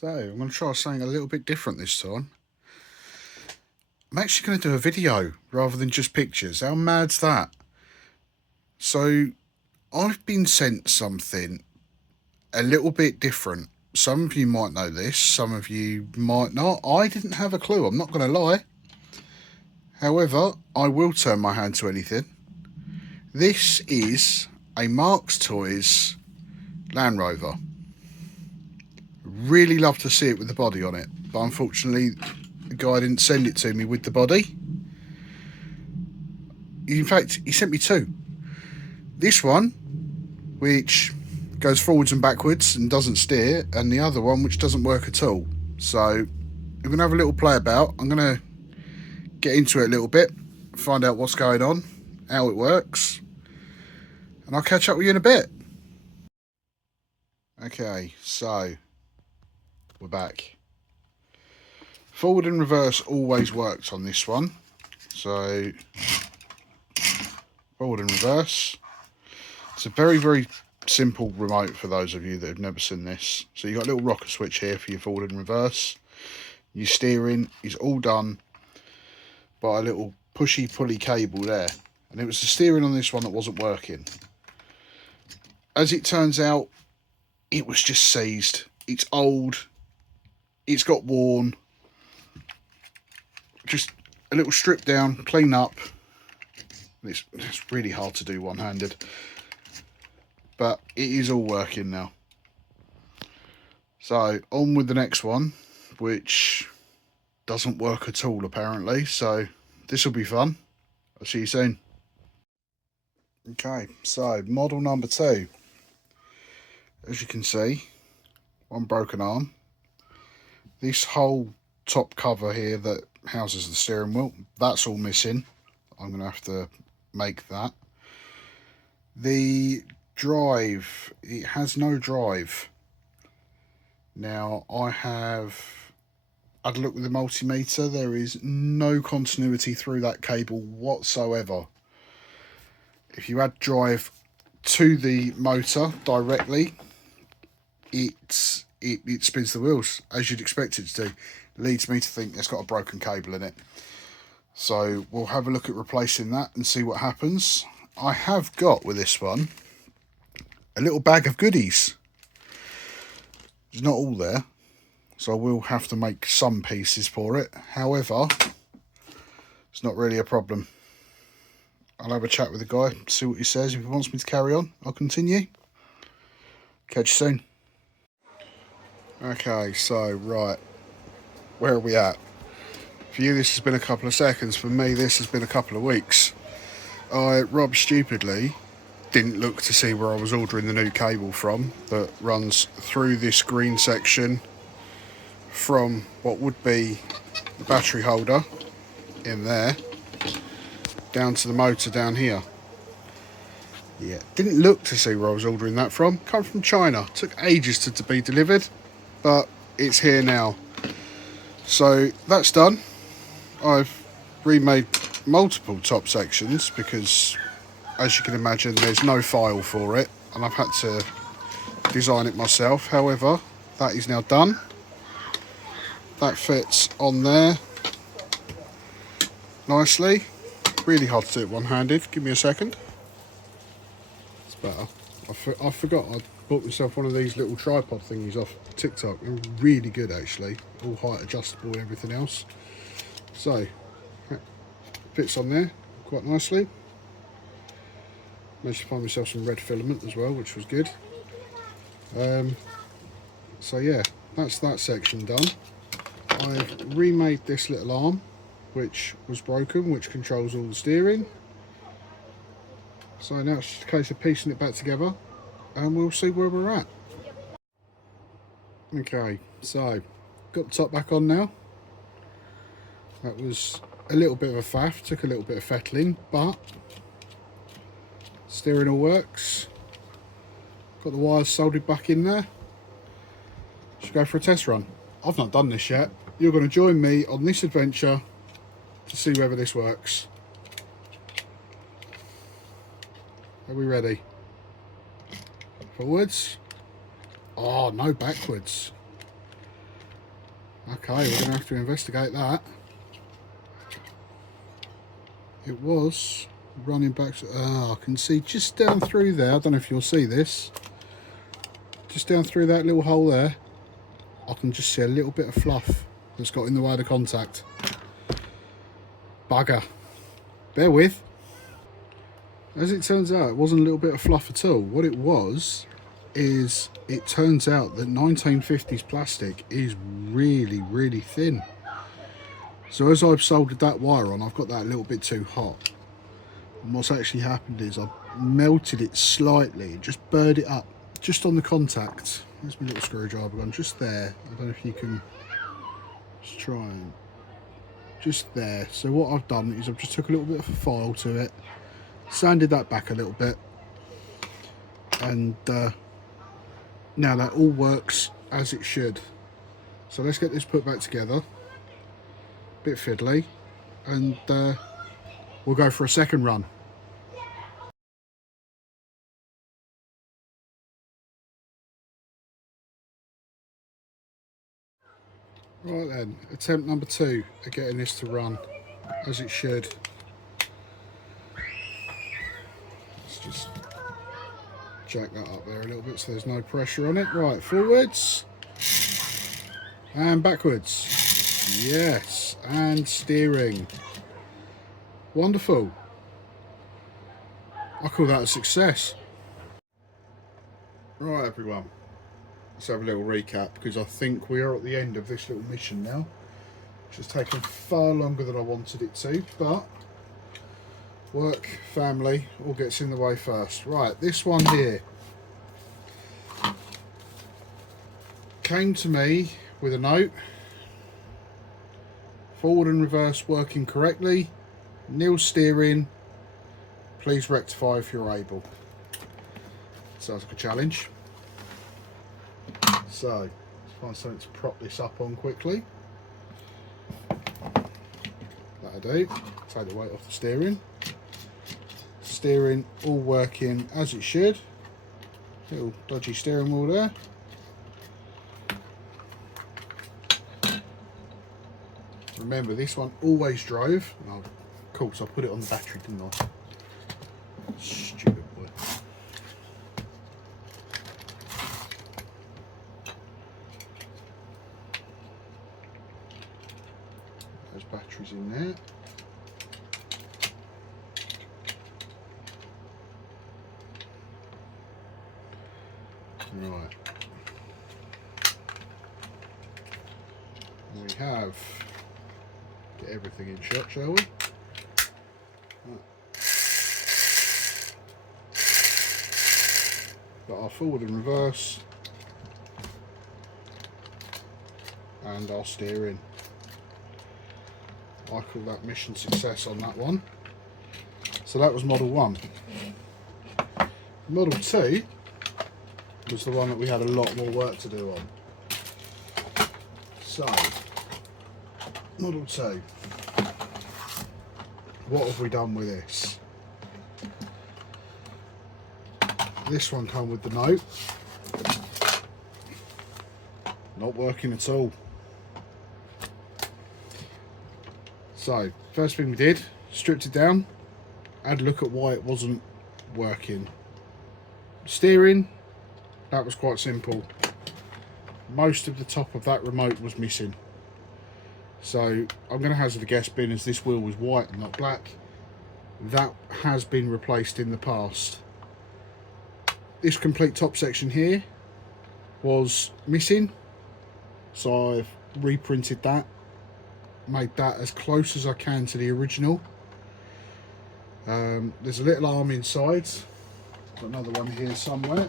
So I'm going to try something a little bit different this time. I'm actually going to do a video rather than just pictures. How mad's that? So I've been sent something a little bit different. Some of you might know this, some of you might not. I didn't have a clue, I'm not going to lie. However, I will turn my hand to anything. This is a Marx Toys Land Rover. Really love to see it with the body on it, but unfortunately the guy didn't send it to me with the body. In fact, he sent me two. This one, which goes forwards and backwards and doesn't steer, and the other one which doesn't work at all. So I'm going to have a little play about. I'm going to get into it a little bit, find out what's going on, how it works, and I'll catch up with you in a bit. Okay, so we're back. Forward and reverse always works on this one. So forward and reverse. It's a very, very simple remote for those of you that have never seen this. So you've got a little rocker switch here for your forward and reverse. Your steering is all done by a little pushy pulley cable there. And it was the steering on this one that wasn't working. As it turns out, it was just seized. It's old. It's got worn. Just a little strip down, clean up. It's really hard to do one-handed. But it is all working now. So on with the next one, which doesn't work at all apparently. So this will be fun. I'll see you soon. Okay, so model number 2. As you can see, one broken arm. This whole top cover here that houses the steering wheel, that's all missing. I'm going to have to make that. The drive, it has no drive. Now I have had a look with the multimeter. There is no continuity through that cable whatsoever. If you add drive to the motor directly, it spins the wheels as you'd expect it to do. Leads me to think it's got a broken cable in it. So we'll have a look at replacing that and see what happens. I have got with this one a little bag of goodies. It's not all there, so I will have to make some pieces for it. However, it's not really a problem. I'll have a chat with the guy, see what he says. If he wants me to carry on, I'll continue. Catch you soon. Okay, so right, where are we at? For you this has been a couple of seconds, for me this has been a couple of weeks. Rob stupidly didn't look to see where I was ordering the new cable from that runs through this green section from what would be the battery holder in there down to the motor down here. Yeah, didn't look to see where I was ordering that from. Come from China. Took ages to be delivered, but it's here now. So that's done. I've remade multiple top sections because, as you can imagine, there's no file for it and I've had to design it myself. However, that is now done. That fits on there nicely. Really hard to do it one-handed. Give me a second. It's better. I forgot I bought myself one of these little tripod thingies off TikTok. They're really good actually. All height adjustable and everything else. So, fits on there quite nicely. Managed to find myself some red filament as well, which was good. So yeah, that's that section done. I've remade this little arm, which was broken, which controls all the steering. So now it's just a case of piecing it back together, and we'll see where we're at. Okay, so got the top back on now. That was a little bit of a faff, took a little bit of fettling, but steering all works. Got the wires soldered back in there. Should go for a test run. I've not done this yet. You're going to join me on this adventure to see whether this works. Are we ready? Forwards. Oh, no backwards. Okay, we're going to have to investigate that. It was running back to... I can see just down through there, I don't know if you'll see this, just down through that little hole there, I can just see a little bit of fluff that's got in the way of the contact. Bugger. Bear with. As it turns out, it wasn't a little bit of fluff at all. What it was is, it turns out that 1950s plastic is really, really thin. So as I've soldered that wire on, I've got that a little bit too hot. And what's actually happened is I've melted it slightly, just burred it up, just on the contact. There's my little screwdriver gun, just there. I don't know if you can just try and... just there. So what I've done is I've just took a little bit of a file to it, sanded that back a little bit, and now that all works as it should. So let's get this put back together. Bit fiddly, and we'll go for a second run. Right then, attempt number 2 at getting this to run as it should. Let's just jack that up there a little bit so there's no pressure on it. Right, forwards and backwards. Yes, and steering. Wonderful. I call that a success. Right everyone, let's have a little recap, because I think we are at the end of this little mission now, which has taken far longer than I wanted it to, but work, family, all gets in the way first. Right, this one here came to me with a note: forward and reverse working correctly, nil steering, please rectify if you're able. Sounds like a challenge. So let's find something to prop this up on quickly. That'll do. Take the weight off the steering. Steering all working as it should. Little dodgy steering wheel there. Remember, this one always drove. Oh, of course, I put it on the battery, didn't I? Stupid boy. There's batteries in there. Right. We have... get everything in shot, shall we? Got our forward and reverse, and our steering. I call that mission success on that one. So that was model 1. Model 2 was the one that we had a lot more work to do on. So, model 2. What have we done with this? This one came with the note. Not working at all. So, first thing we did, stripped it down, had a look at why it wasn't working. Steering, that was quite simple. Most of the top of that remote was missing. So I'm going to hazard a guess, being as this wheel was white and not black, that has been replaced in the past. This complete top section here was missing, so I've reprinted that, made that as close as I can to the original. There's a little arm inside, got another one here somewhere.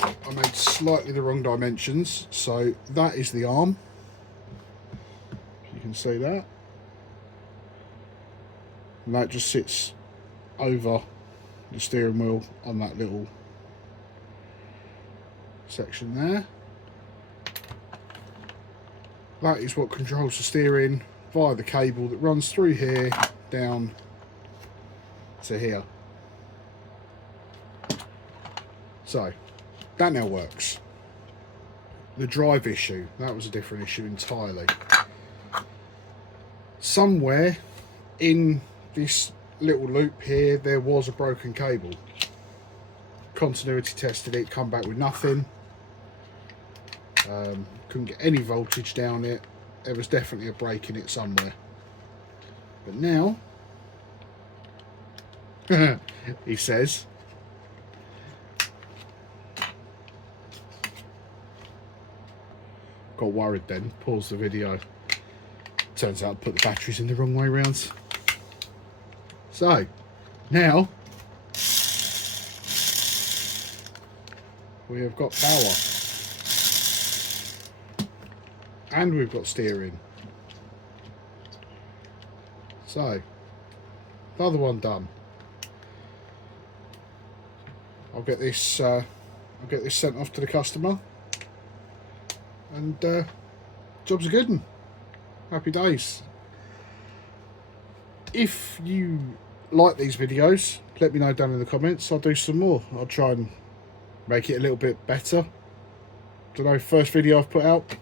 I made slightly the wrong dimensions, so that is the arm. You can see that, and that just sits over the steering wheel on that little section there. That is what controls the steering via the cable that runs through here down to here. So that now works. the drive issue. That was a different issue entirely. Somewhere in this little loop here there was a broken cable. Continuity tested it, come back with nothing. Couldn't get any voltage down it. There was definitely a break in it somewhere. But now, he says, got worried then, paused the video. Turns out I put the batteries in the wrong way round. So, now, we have got power. And we've got steering. So, the other one done. I'll get this sent off to the customer, and job's a good one. Happy days. If you like these videos, let me know down in the comments. I'll do some more. I'll try and make it a little bit better. Don't know, first video I've put out.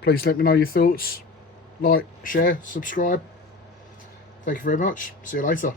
Please let me know your thoughts. Like, share, subscribe. Thank you very much. See you later.